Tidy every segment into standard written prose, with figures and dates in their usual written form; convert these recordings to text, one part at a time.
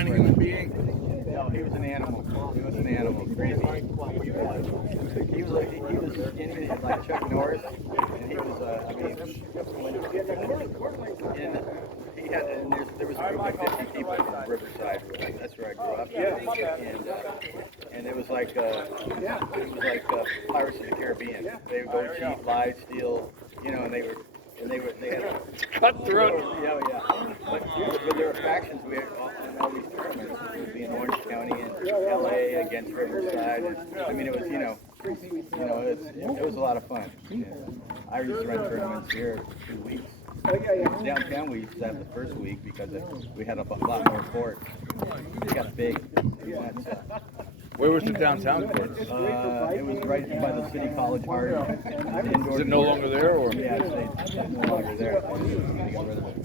fine human being? No, he was an animal. He was an animal. Crazy. He was skinny, like Chuck Norris, and he was, I mean, and he had, and there was a group of 50 people from Riverside. That's where I grew up. And it was like, Pirates of the Caribbean. They would go cheat, lie, steal, you know, and they had Cutthroat. Yeah. But there were factions. We had all these tournaments. It would be in Orange County and LA against Riverside. And, I mean, it was, it was a lot of fun. Yeah. I used to run tournaments here 2 weeks. Downtown we used to have the first week because we had a lot more courts. It got big. Where was the downtown court? It was right by the City College Art. Is it no longer there, or? Yeah, it's no longer there. They got rid of it.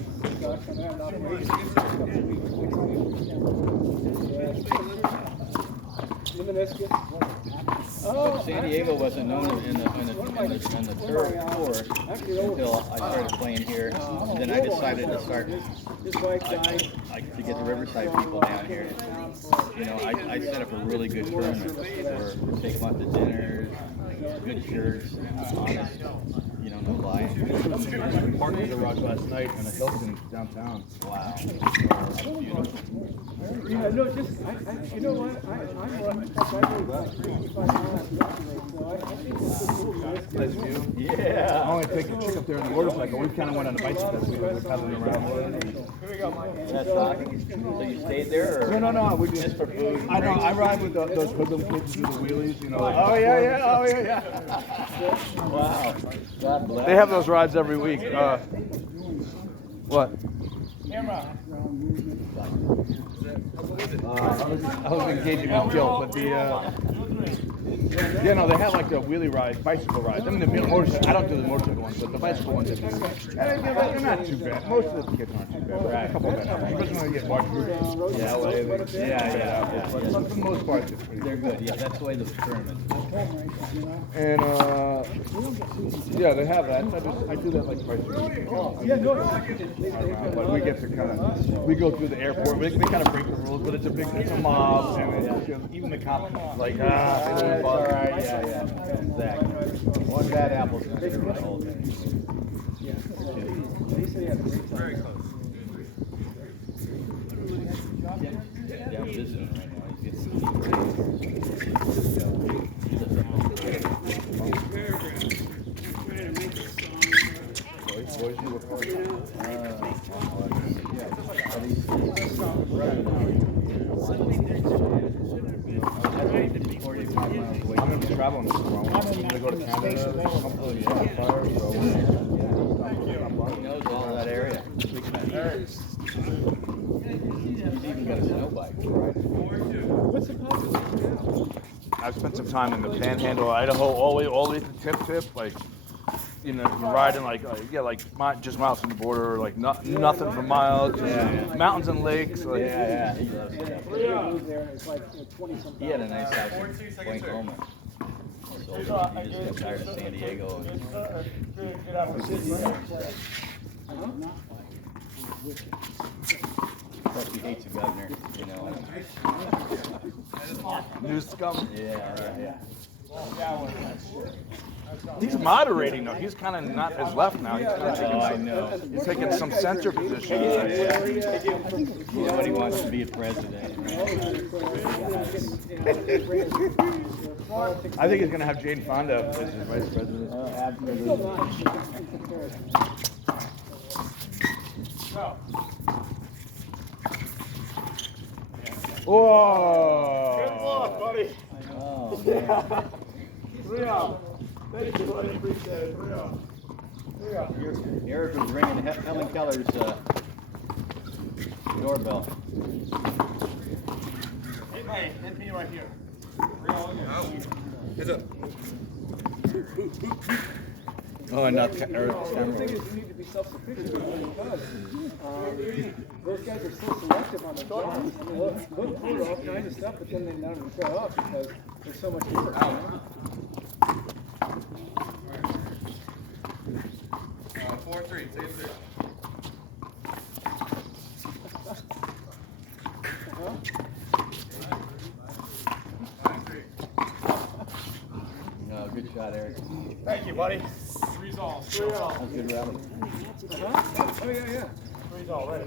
But San Diego wasn't known in the tour until I started playing here, and then I decided to start to get the Riverside people down here. You know, I set up a really good tournament where we take lots of dinners, good shirts, honest, no lying. We parked the Rock last night in a Hilton downtown. Wow. No, just, you know what, I like 65 miles yesterday, so I think it's a cool. Nice view. Yeah. I only take a chick up there on the motorcycle. We kind of went on a bicycle. We were pedaling around. Here we go, Mike. That's awesome. So you stayed there? Or? No. We just for food? I know. I ride with those hoodlum kids who do the wheelies, Oh, yeah. Wow. God bless. They have those rides every week. What? Camera. I was engaging with Gil, but they have like the wheelie ride, bicycle rides. I mean, I don't do the motorcycle ones, but the bicycle ones are good. And they're not too bad. Most of the kids aren't too bad. Right. A couple of them, especially when you get large groups. Yeah. But for the most part, it's pretty They're good. Yeah, that's the way the tournament. And they have that. I do that like twice a week. But we get to we go through the airport. They kind of break the rules, but it's a mob, and even the cops like That's all right. Yeah. Exactly. One bad apple's going to ruin the whole thing. Very close. Yeah, I'm visiting right now. He's I'm going to be traveling this tomorrow. I'm going to go to Canada. He knows all that area. He's even got a snow bike, right? What's the possibility? I've spent some time in the Panhandle, Idaho, all the way to Tip, like, you're riding just miles from the border, like nothing for miles, just mountains and lakes. Like. Yeah. He loves it. He had a nice house in Point Loma. So he just got tired of San Diego. Plus he hates the governor, New scum. Yeah. He's moderating though. He's kind of not as left now. He's taking some center positions. You know what he wants to be a president. I think he's going to have Jane Fonda as his vice president. Absolutely. Whoa! Good luck, buddy. Oh, man. Thank you, buddy. Appreciate it. Erik was ringing Helen Keller's doorbell. Hey, Mike, hit me right here. Heads up. Oh, and not The thing is, you need to be self-sufficient because those guys are so selective on the jobs. I mean, look through all kinds of stuff, but then they never show up because there's so much work. 4-3, take 3. shot, Eric. Thank you, buddy. Three's all. That was good, Rob. Oh, yeah. Three's all, ready.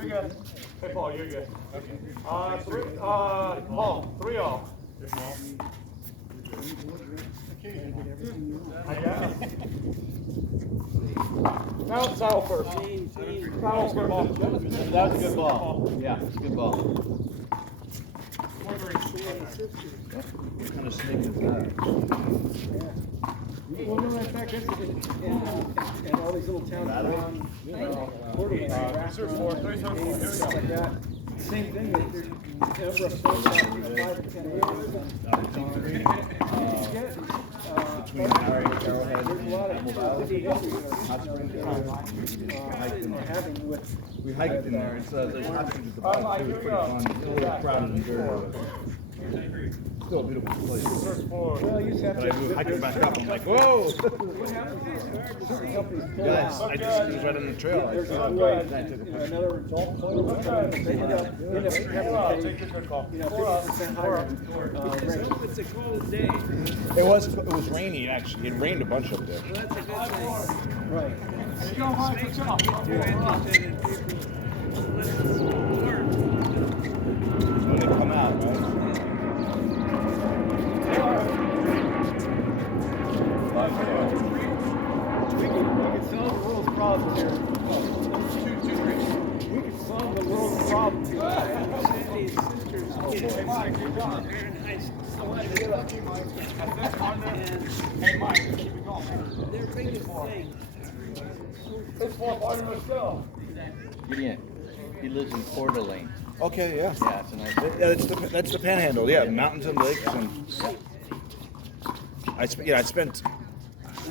You're good. Hey, Paul, you're good. Okay. Paul, 3-all. Now it's Sal first. Sal first. That was a good ball. Yeah, it's a good ball. What kind of snake is that? Well, no, in fact, that's in all these little towns around, Portland, stuff like that. Same thing, there's a number of folks that 5 or 10 acres. Between Arrowhead There's a lot of different having with. We hiked in there. It's there's hot springs at the bottom too. It's pretty fun. It's a little crowded and dirty. Still a beautiful place. Well, you just have But I do hiking back up. I'm like, whoa! What happens is certain companies pull Guys, out. I just it was right on the trail. There's another result. They end up having to pay, 50% higher rate. It's a cold day. It was rainy actually. It rained a bunch up there. That's a good thing. Right. Snakes don't get too interested in people. Let's learn. When they come out, right? We can solve the world's problems here. We can solve the world's problems here. Sandy's sister's kids. They're in high school. Hey, Mike, keep it going, man. Their biggest thing. It's 4 still. Gideon, he lives in Coeur d'Alene. Okay, yeah. Yeah, it's a nice. Yeah, that's the Panhandle. Yeah, mountains and lakes, and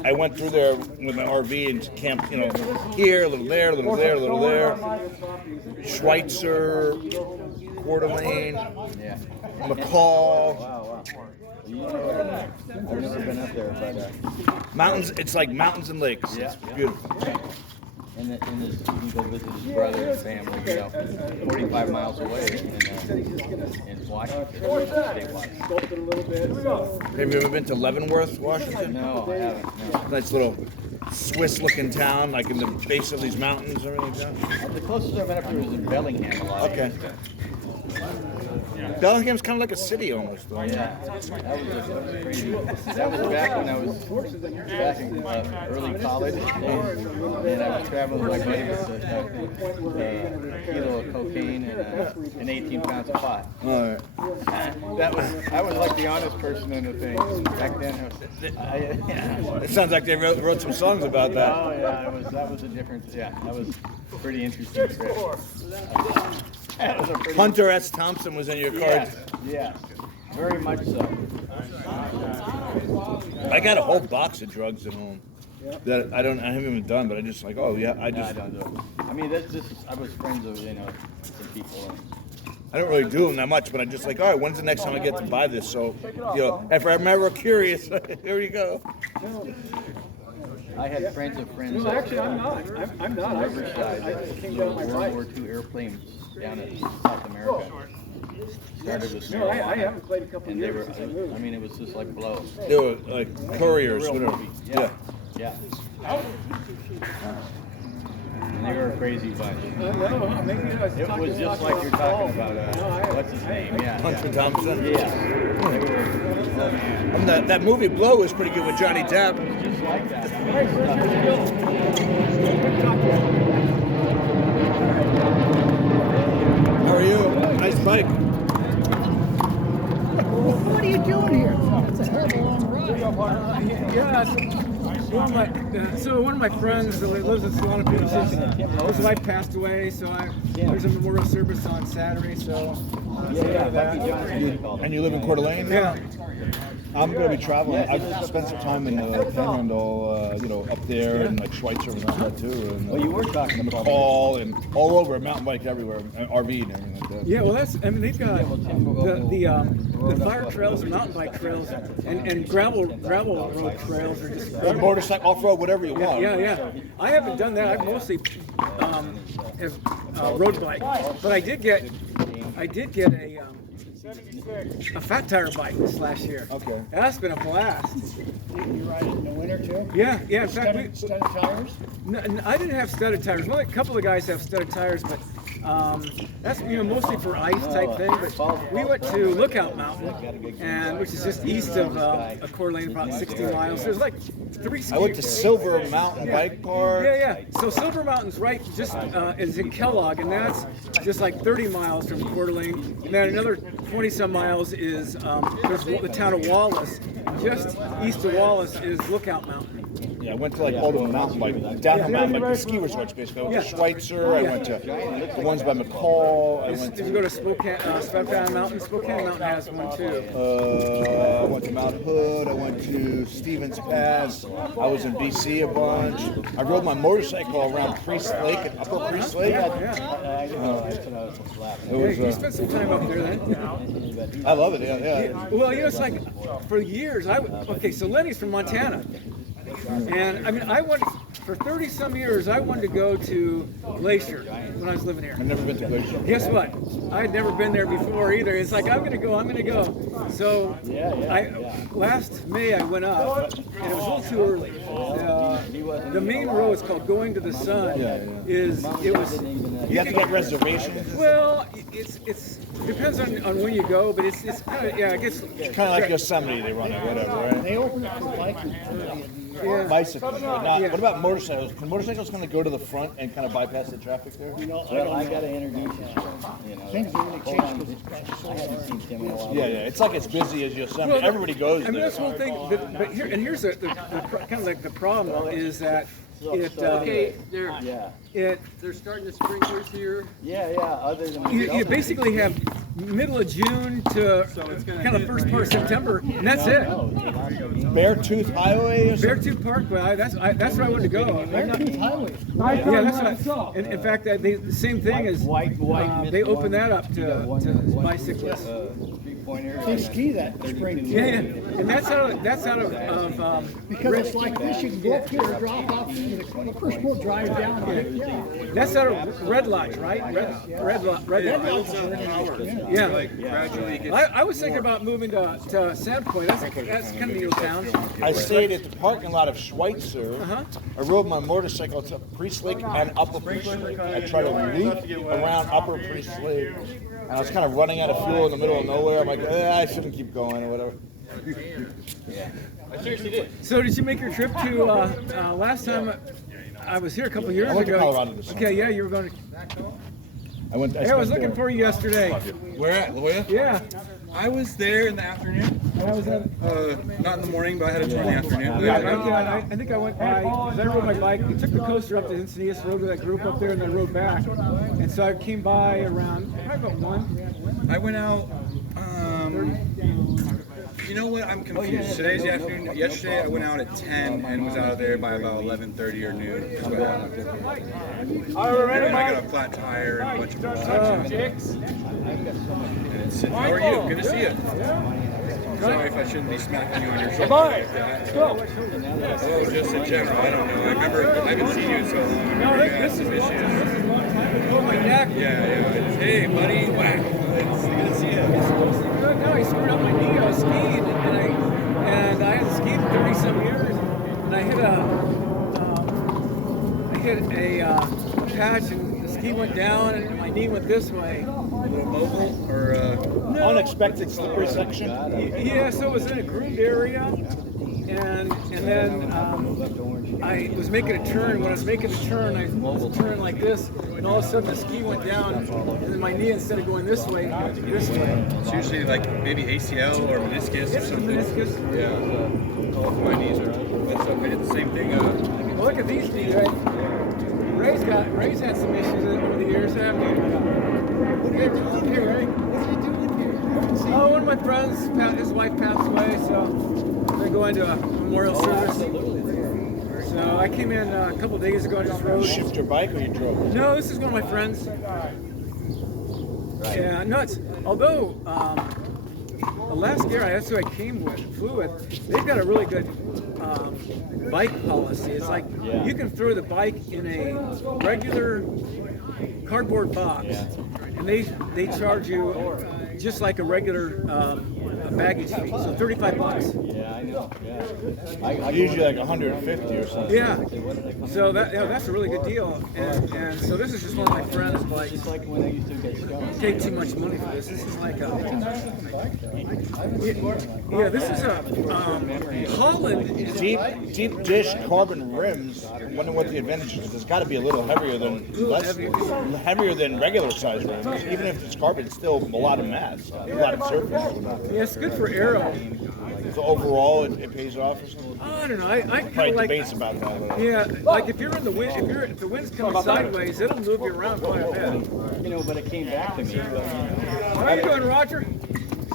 I went through there with my RV and camped. Here, a little there, a little there, a little there. Schweitzer, Coeur d'Alene, Yeah. McCall. Wow. You know, I've never been up there, but Mountains. It's like mountains and lakes. Yeah, It's yeah. beautiful. and he can go visit his brother and family, 45 miles away in Washington, state Washington. Sculpt it a little bit. Have you ever been to Leavenworth, Washington? No, I haven't. No. Nice little Swiss-looking town, like in the base of these mountains and everything. The closest I've been up to was in Bellingham a lot. Okay. Bellingham's kind of like a city almost, though. Yeah, that was crazy. That was back when I was back in early college days, and I was traveling with my buddy with a kilo of cocaine and 18 pounds of pot. All right. I was like the honest person in the thing. Back then, yeah. It sounds like they wrote some songs about that. Oh yeah, that was a different. Yeah, that was a pretty interesting trip. That was a pretty. Hunter S. Thompson was in your card. Yes, very much so. I got a whole box of drugs at home that I haven't even done, but I just like, oh yeah, I No, I just, don't do it. I mean, I was friends with, some people. I don't really do them that much, but I just like, all right, when's the next time I get to buy this? So, if I'm ever curious, here you go. I had friends of friends. No, actually, I'm not. I'm not. I just came down my World bike. War II airplanes down in South America. Started with No, I haven't played a couple of and they years were. since I moved. I mean, it was just like blow. They were like couriers, Real whatever. movie. Yeah. Yeah. And they were a crazy bunch. No, maybe I was It was just like you're talking about. What's his name? Yeah. Hunter Thompson. Yeah. They were. Oh man. I mean, that movie Blow was pretty good with Johnny Depp. Just like that. How are you? Nice bike. What are you doing here? It's a hell of a long ride. One of my friends that lives in Solana Peak, his wife passed away, so there's a memorial service on Saturday, so And you live in Coeur d'Alene? Yeah. I'm going to be traveling. I've spent some time in the Panhandle, up there, and like Schweitzer and all that too. And, Well, you were talking about McCall and all over, mountain bike everywhere, and RV and everything like that. Yeah, well, they've got the fire trails and mountain bike trails and gravel road trails are just And motorcycle, off-road, whatever you want. Yeah. I haven't done that. I've mostly have road bike, but I did get a a fat tire bike this last year. Okay. That's been a blast. You ride it in the winter too? Yeah, yeah. In fact, Studded tires? I didn't have studded tires. Well, a couple of guys have studded tires, but that's mostly for ice type thing. But we went to Lookout Mountain, and which is just east of Coeur d'Alene, about 60 miles. There's like 3 ski. I went to Silver Mountain Bike Park. Yeah, yeah. So Silver Mountain's right just is in Kellogg, and that's just like 30 miles from Coeur d'Alene. And then another 20 some miles is there's the town of Wallace. Just east of Wallace is Lookout Mountain. Yeah, I went to like all the mountain bike, downhill mountain bike, the ski resorts basically. I went to Schweitzer, I went to the ones by McCall. Did you go to Spokane Mountain? Spokane Mountain has one too. I went to Mount Hood, I went to Stevens Pass, I was in BC a bunch. I rode my motorcycle around Priest Lake and Upper Priest Lake. You spent some time up there then. I love it, yeah. Well, it's like for years. So Lenny's from Montana. And I mean, I went for 30 some years. I wanted to go to Glacier when I was living here. I've never been to Glacier. Guess what? I had never been there before either. It's like I'm gonna go. So last May I went up, and it was a little too early. The main road is called Going to the Sun. You have to get reservations. Well, it's depends on when you go, but it's kind of it gets Kind of like Yosemite, they run it, whatever, right? They open up for bikers early in the year. Bicycles, but not. What about motorcycles? Can motorcycles kind of go to the front and kind of bypass the traffic there? Well, I got to introduce you. Things are really changed because it's got so I haven't hard. seen Tim in a while. Yeah, it's like as busy as Yosemite. Everybody goes I mean, there. that's one thing. But here's the kind of like the problem is that They're starting the sprinklers here. Yeah, other than you basically have middle of June to kind of first part of September, and that's it. Beartooth Highway or something? Beartooth Parkway, that's where I wanted to go. Beartooth Highway. Yeah, that's what in fact, the same thing is they open that up to bicyclists. They ski that spring. Yeah, and that's out of Because it's like this, you can go up here, drop off, the first will drive down. that's out of Red Lodge, right? Red Lodge. Yeah. Gradually I was thinking about moving to Sandpoint. That's kind of a neat town. I stayed at the parking lot of Schweitzer. I rode my motorcycle to Priest Lake and Upper Priest Lake. I tried to loop around Upper Priest Lake. And I was kind of running out of fuel in the middle of nowhere. I'm like, I shouldn't keep going or whatever. I seriously did. So did you make your trip to last time I was here a couple years I went to ago? Colorado this summer. Okay, yeah, you were going to. I went. I was looking for you yesterday. Where at, La Jolla? Yeah. I was there in the afternoon. I was at. Not in the morning, but I had a tour in the afternoon. Yeah, I think I went by, because I rode my bike, we took the coaster up to Encinitas, rode with that group up there, and then rode back. And so I came by around, probably about 1. I went out. You know what? I'm confused. Today's the afternoon. Yesterday I went out at 10 and was out of there by about 11:30 or noon. Is what happened. And I got a flat tire and a bunch of projections. How are you? Good to see you. Sorry if I shouldn't be smacking you on your shoulder like that. Oh, just in general. I don't know. I remember I haven't seen you in so long. I remember you had some issues. My neck. Yeah. Hey, buddy. Whack. It's good to see you. No, I screwed up my knee. I was skiing, and I had skied 30-some years, and I hit a patch, and the ski went down, and my knee went this way. A little mobile or Unexpected slippery section. Yeah, so it was in a groomed area, and then I was making a turn. When I was making a turn, I was turning like this, and all of a sudden the ski went down, and then my knee, instead of going this way, went this way. it's usually like maybe ACL or meniscus or something. Meniscus. Yeah. Both my knees are. That's I did the same thing. Well, look at these knees, right? Ray's had some issues over the years, haven't you? What are you doing here, Ray? What are you doing here? Oh, one of my friends, his wife passed away, so they're going to a memorial service. So I came in a couple of days ago and just rode. Shift your bike or you drove? No, this is one of my friends. Yeah, nuts. Although Alaska Air, that's who I flew with. They've got a really good bike policy. It's like you can throw the bike in a regular cardboard box, and they charge you just like a regular baggage fee. So $35. Yeah, I know. Usually like 150 or something. Yeah. So that's a really good deal. And so this is just one of my friends' bikes. It's like when I used to get stoned. Paid too much money for this. This is like a this is a Holland. Deep dish carbon rims. I wonder what the advantage is. It's got to be a little heavier than regular size rims. Even if it's carbon, it's still a lot of mass, a lot of surface. Yeah, it's good for aero. So overall, it pays off. Or something? I don't know. I kind Probably of like. debates about that. A little. Yeah, like if you're in the wind, if the wind's coming sideways, it'll move you around quite a bit. You know, but it came back to me. But, How are you doing, Roger?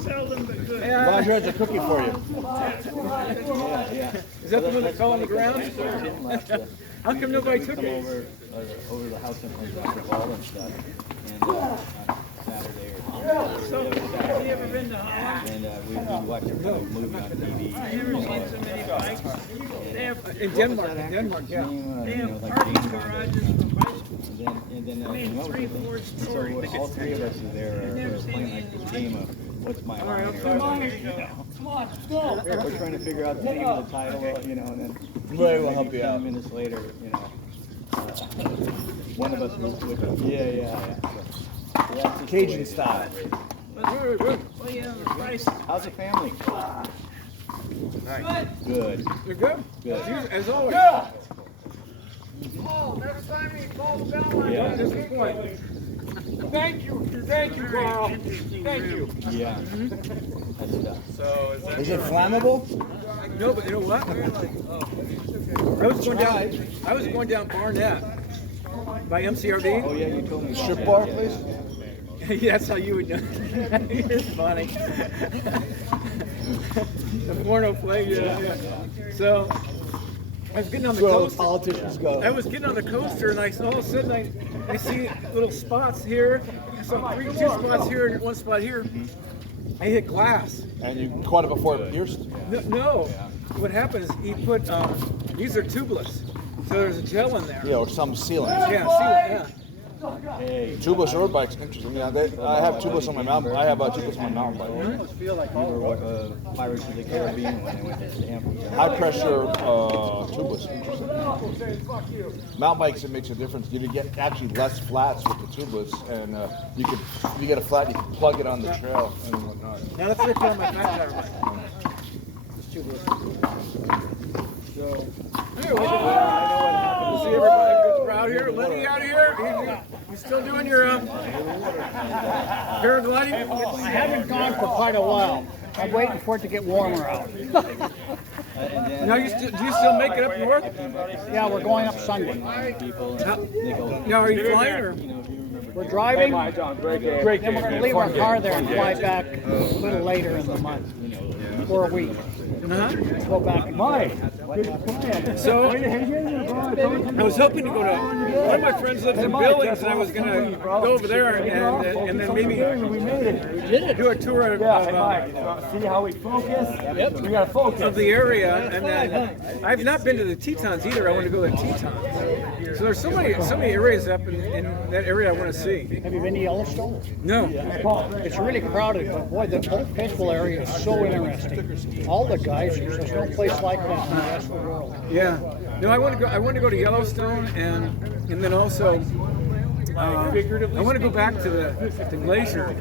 Seldom but good. Yeah. Roger has a cookie for you. Is that the one that fell on the ground? How come nobody took come it? over the house and ball and stuff. And on Saturday or So, have you ever been to Holland? and we watched a movie on TV. Have you ever seen so many bikes? They have, In Denmark, yeah. they have parking garages for bicycles. And then I mean, 3-4 stories. so all three of us are there are playing like this game of what's my line or Come on, let's go. we're trying to figure out the name of the title, you know, and then Ray will help you 10 out. minutes later, you know, one of us was with us. Yeah. So that's just Cajun the way- style. Well, yeah, the price. How's the family? Good. You're good? Good. As always. Oh, next time you call the bell, Yeah. Disappoint. Thank you, Carl. Thank you. Yeah. That's stuff. Is it flammable? No, but you know what? I was going down Barnett by MCRD. Oh yeah, you told me. Strip bar, please. Yeah, that's how you would know. It's funny. The porno play, yeah. So I was getting on the Where all the coaster. politicians go. I was getting on the coaster, and all of a sudden I see little spots here. I saw two spots here and one spot here. I hit glass. And you caught it before it pierced? No. What happens? He put these are tubeless, so there's a gel in there. Yeah, or some sealant. Yeah, see, yeah. Hey, Tubeless road bikes, interesting. Yeah, I have tubeless on my mountain. I have tubeless on my mountain bike. you were Pirates of the Caribbean when they went to Stanford. High pressure tubeless. Interesting. Mountain bikes, it makes a difference. You get actually less flats with the tubeless, and if you get a flat, you can plug it on the trail and whatnot. Now let's look on my fat tire bike. It's tubeless. So, anyway, see everybody good crowd here. Lenny out here. You still doing your paragliding? I haven't gone for quite a while. I'm waiting for it to get warmer out. Now, do you still make it up north? Yeah, we're going up Sunday. Now, are you flying or? We're driving, then we're going to leave our car there and fly back a little later in the month for a week. Go back and So, I was hoping to go to, one of my friends lives in Billings, and I was going to go over there and then maybe do a tour of See how we focus? Yep. We gotta focus. of the area, and then I've not been to the Tetons either. I want to go to the Tetons. So there's so many areas up in that area I want to see. Have you been to Yellowstone? No. It's really crowded, but boy, the whole Pittsville area is so interesting. All the guys, there's no place like that in the rest of the world. Yeah. No, I want to go to Yellowstone and then also I want to go back to the glacier.